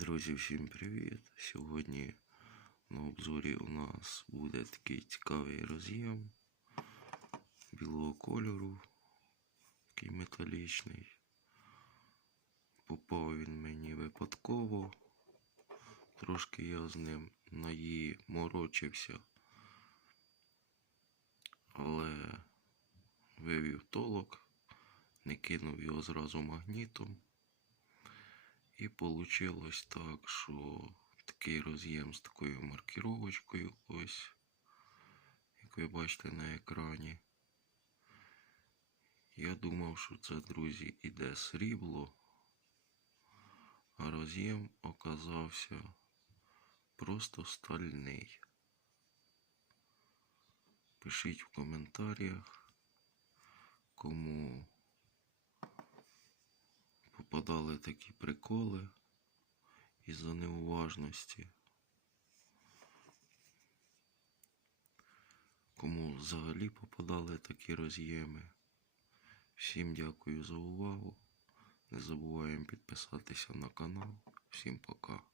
Друзі, всім привіт! Сьогодні на обзорі у нас буде такий цікавий роз'єм білого кольору, такий металічний. Попав він мені випадково. Трошки я з ним наї морочився, але вивів толок, не кинув його зразу магнітом. І вийшло так, що такий роз'єм з такою маркіровочкою ось, як ви бачите на екрані. Я думав, що це, друзі, іде срібло, а роз'єм оказався просто стальний. Пишіть в коментарях, кому попадали такі приколи із-за неуважності. Кому взагалі попадали такі роз'єми. Всім дякую за увагу. Не забуваємо підписатися на канал. Всім пока.